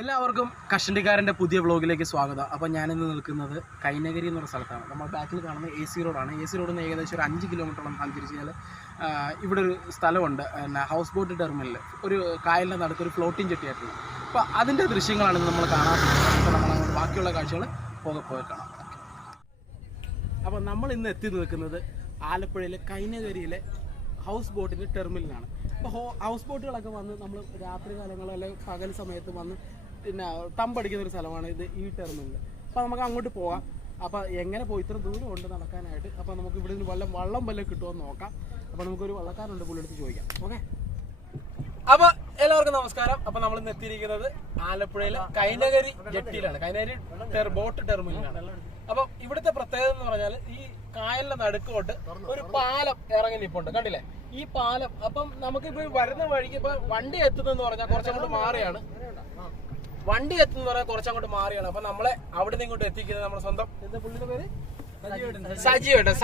എല്ലാവർക്കും കഷണ്ടിക്കാരൻ്റെ പുതിയ വ്ളോഗിലേക്ക് സ്വാഗതം. അപ്പോൾ ഞാനിന്ന് നിൽക്കുന്നത് കൈനഗരി എന്നൊരു സ്ഥലത്താണ്. നമ്മൾ ബാക്കിൽ കാണുന്നത് AC റോഡാണ്. AC റോഡിൽ നിന്ന് ഏകദേശം ഒരു 5 കിലോമീറ്ററോളം സഞ്ചരിച്ച് കഴിഞ്ഞാൽ ഇവിടെ ഒരു സ്ഥലമുണ്ട്, ഹൗസ് ബോട്ട് ടെർമിനൽ. ഒരു കായലിൻ്റെ നടുക്ക് ഒരു ഫ്ലോട്ടിംഗ് ചെട്ടിയായിട്ടുണ്ട്. അപ്പോൾ അതിൻ്റെ ദൃശ്യങ്ങളാണ് നമ്മൾ കാണാൻ പോകുന്നത്. അപ്പോൾ നമ്മൾ അങ്ങോട്ട് ബാക്കിയുള്ള കാഴ്ചകൾ പോയി കാണാം. അപ്പോൾ നമ്മൾ ഇന്ന് എത്തി നിൽക്കുന്നത് ആലപ്പുഴയിലെ കൈനഗരിയിലെ ഹൗസ് ബോട്ടിൻ്റെ ടെർമിനലാണ്. അപ്പോൾ ഹൗസ് ബോട്ടുകളൊക്കെ വന്ന് നമ്മൾ രാത്രി കാലങ്ങൾ അല്ലെങ്കിൽ പകൽ സമയത്ത് വന്ന് പിന്നെ തമ്പടിക്കുന്ന ഒരു സ്ഥലമാണ് ഈ ടെർമിനൽ. അപ്പോൾ നമുക്ക് അങ്ങോട്ട് പോകാം. അപ്പോൾ എങ്ങനെ പോയി ഇത്ര ദൂരം ഉണ്ട് നടക്കാനായിട്ട്. അപ്പോൾ നമുക്ക് ഇവിടെ നിന്ന് വള്ളം വല്ലതും കിട്ടുമോ നോക്കാം. അപ്പോൾ നമുക്കൊരു വള്ളക്കാരുണ്ട്, പുള്ളിയെടുത്ത് ചോദിക്കാം. ഓക്കെ, അപ്പോൾ എല്ലാവർക്കും നമസ്കാരം. അപ്പോൾ നമ്മൾ ഇന്ന് എത്തിയിരിക്കുന്നത് ആലപ്പുഴയിലെ കൈനഗരി ജെട്ടിയിലാണ്. കൈനഗരി ബോട്ട് ടെർമിനലാണ്. അപ്പം ഇവിടുത്തെ പ്രത്യേകത എന്ന് പറഞ്ഞാൽ ഈ കായലിന്റെ നടുക്കോട്ട് ഒരു പാലം ഇറങ്ങി നിൽപ്പുണ്ട്, കണ്ടില്ലേ ഈ പാലം. അപ്പം നമുക്കിപ്പോ വരുന്ന വഴിക്ക് ഇപ്പൊ വണ്ടി എത്തുന്നതെന്ന് പറഞ്ഞാൽ കുറച്ചങ്ങോട്ട് മാറിയാണ്. അപ്പൊ നമ്മളെ അവിടെ നിന്ന് ഇങ്ങോട്ട് എത്തിക്കുന്നത് നമ്മുടെ സ്വന്തം എന്താ പുള്ളിയുടെ പേര്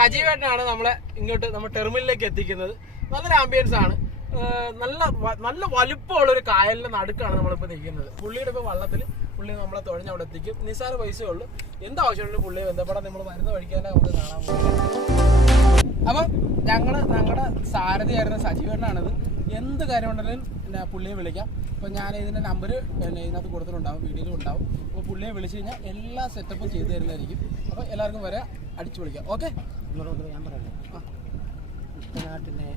സജീവേട്ടനാണ് നമ്മളെ ഇങ്ങോട്ട് നമ്മൾ ടെർമിനലിലേക്ക് എത്തിക്കുന്നത്. നല്ലൊരു ആംബിയൻസ് ആണ്. നല്ല വലുപ്പമുള്ള ഒരു കായലിന്റെ നടുക്കാണ് നമ്മളിപ്പോ നിൽക്കുന്നത്. പുള്ളിയുടെ ഇപ്പൊ വള്ളത്തിൽ പുള്ളി നമ്മളെ തുഴഞ്ഞ് അവിടെ എത്തിക്കും. നിസ്സാര പൈസയേ ഉള്ളൂ. എന്താവശ്യമുള്ളൂ പുള്ളിയെ ബന്ധപ്പെടാൻ നമ്മൾ വരുന്ന വഴിക്കാതെ നമുക്ക് കാണാൻ പോകുന്നത്. അപ്പം ഞങ്ങളുടെ സാരഥിയായിരുന്ന സജീവനാണിത്. എന്ത് കാര്യം ഉണ്ടെങ്കിലും പുള്ളിയെ വിളിക്കാം. അപ്പോൾ ഞാൻ ഇതിൻ്റെ നമ്പർ ഇതിനകത്ത് കൊടുത്തിട്ടുണ്ടാവും, വീഡിയോയിലും ഉണ്ടാവും. അപ്പോൾ പുള്ളിയെ വിളിച്ചു കഴിഞ്ഞാൽ എല്ലാ സെറ്റപ്പും ചെയ്തു തരുന്നതായിരിക്കും. അപ്പോൾ എല്ലാവർക്കും വരെ അടിച്ചു വിളിക്കാം. ഓക്കെ, ഞാൻ പറയട്ടെ, കുട്ടനാട്ടിലെ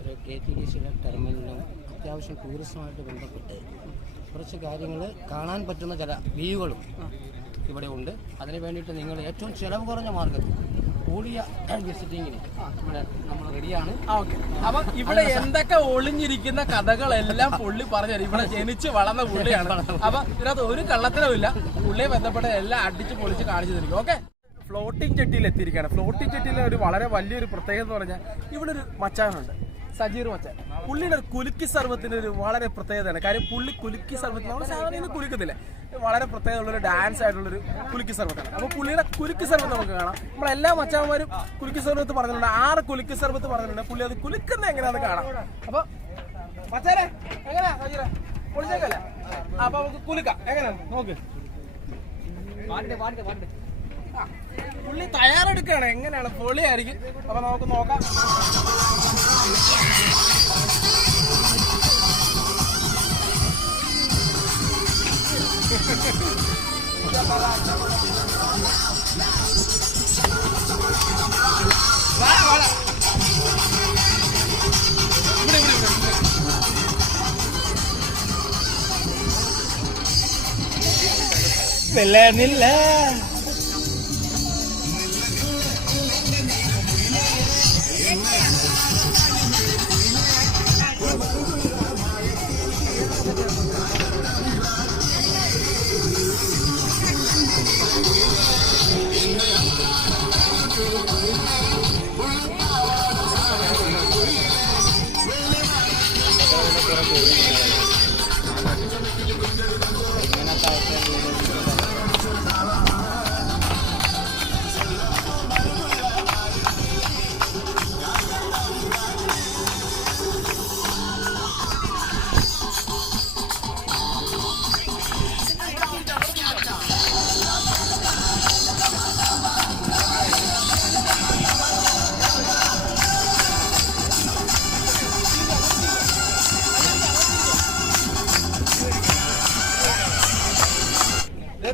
ഒരു KTDCയുടെ ടെർമിനലും അത്യാവശ്യം ടൂറിസവുമായിട്ട് ബന്ധപ്പെട്ട് കുറച്ച് കാര്യങ്ങൾ കാണാൻ പറ്റുന്ന ചില വ്യൂകളും ഇവിടെ ഉണ്ട്. അതിന് വേണ്ടിയിട്ട് നിങ്ങൾ ഏറ്റവും ചിലവ് കുറഞ്ഞ മാർഗത്തിൽ കൂടിയ വിസിറ്റിങ്ങിന് ഇവിടെ നമ്മൾ റെഡിയാണ്. ഓക്കെ, അപ്പം ഇവിടെ എന്തൊക്കെ ഒളിഞ്ഞിരിക്കുന്ന കഥകളെല്ലാം പുള്ളി പറഞ്ഞു. ഇവിടെ ജനിച്ച് വളർന്ന പുള്ളിയാണ്. അപ്പം ഇതിനകത്ത് ഒരു കള്ളത്തരമില്ല. പുള്ളിയെ ബന്ധപ്പെട്ട എല്ലാം അടിച്ച് പൊളിച്ച് കാണിച്ചു തരും. ഓക്കെ, ഫ്ലോട്ടിംഗ് ചെട്ടിയിൽ എത്തിയിരിക്കുകയാണ്. ഫ്ലോട്ടിംഗ് ചെട്ടിയിലെ ഒരു വളരെ വലിയൊരു പ്രത്യേകത എന്ന് പറഞ്ഞാൽ ഇവിടെ ഒരു മച്ചാനുണ്ട്, സജീർ മച്ചാൻ. പുള്ളിയുടെ ഒരു കുലുക്കി സർവ്വത്തിന് ഒരു വളരെ പ്രത്യേകതയാണ്. കാര്യം പുള്ളി കുലുക്കി സർവ്വത്തിന് നമ്മൾ സാധാരണ കുലുക്കത്തില്ല, വളരെ പ്രത്യേകതയുള്ളൊരു ഡാൻസ് ആയിട്ടുള്ളൊരു കുലുക്കി സർവ്വത്താണ്. അപ്പോൾ പുള്ളിയുടെ കുലുക്കി സർവ്വത്ത് നമുക്ക് കാണാം. നമ്മളെല്ലാ മച്ചാന്മാരും കുലുക്കി സർവ്വത്ത് പറഞ്ഞിട്ടുണ്ട്, 6 കുലുക്കി സർവ്വത്ത് പറഞ്ഞിട്ടുണ്ട്. പുള്ളി അത് കുലുക്കുന്ന എങ്ങനെയാണെന്ന് കാണാം. അപ്പോൾ മച്ചാനെ എങ്ങനെയാ സജീറെ പൊളിച്ചേക്കല്ലേ? അപ്പൊ നമുക്ക് കുലുക്കാം. എങ്ങനെയാണ് നോക്ക്, പുള്ളി തയ്യാറെടുക്കുകയാണ്. എങ്ങനെയാണ് പൊളിയായിരിക്കും. അപ്പൊ നമുക്ക് നോക്കാം. വെള്ളമില്ല.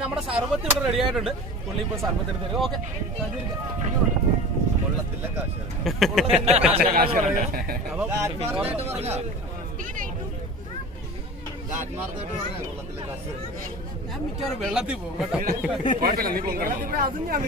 നമ്മുടെ സർബത്ത് ഇവിടെ റെഡി ആയിട്ടുണ്ട്. പുള്ളി ഇപ്പോൾ സർബത്ത് എടുത്ത് തരും. ഓക്കെ, ഞാൻ മിക്കവാറും വെള്ളത്തിൽ പോകും. അതും ഞാൻ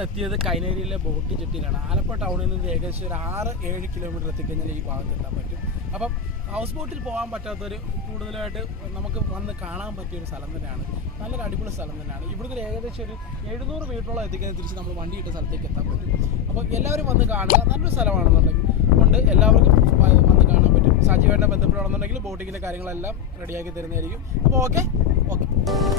ഇന്ന് എത്തിയത് കൈനഗരിയിലെ ബോട്ട് ജെട്ടിയിലാണ്. ആലപ്പുഴ ടൗണിൽ നിന്ന് ഏകദേശം ഒരു 6-7 കിലോമീറ്റർ എത്തിക്കഴിഞ്ഞാൽ ഈ ഭാഗത്ത് എത്താൻ പറ്റും. അപ്പം ഹൗസ് ബോട്ടിൽ പോകാൻ പറ്റാത്തൊരു കൂടുതലായിട്ട് നമുക്ക് വന്ന് കാണാൻ പറ്റിയൊരു സ്ഥലം തന്നെയാണ്. നല്ലൊരു അടിപൊളി സ്ഥലം തന്നെയാണ്. ഇവിടുന്ന് ഏകദേശം ഒരു 700 മീറ്ററോളം എത്തിക്കാൻ തിരിച്ച് നമ്മൾ വണ്ടി ഇട്ട സ്ഥലത്തേക്ക് എത്താൻ പറ്റും. അപ്പോൾ എല്ലാവരും വന്ന് കാണുക. നല്ലൊരു സ്ഥലമാണെന്നുണ്ടെങ്കിൽ കൊണ്ട് എല്ലാവർക്കും വന്ന് കാണാൻ പറ്റും. സജീവമായിട്ട് ബന്ധപ്പെടുകയാണെന്നുണ്ടെങ്കിൽ ബോട്ടിങ്ങിൻ്റെ കാര്യങ്ങളെല്ലാം റെഡിയാക്കി തരുന്നതായിരിക്കും. അപ്പോൾ ഓക്കെ.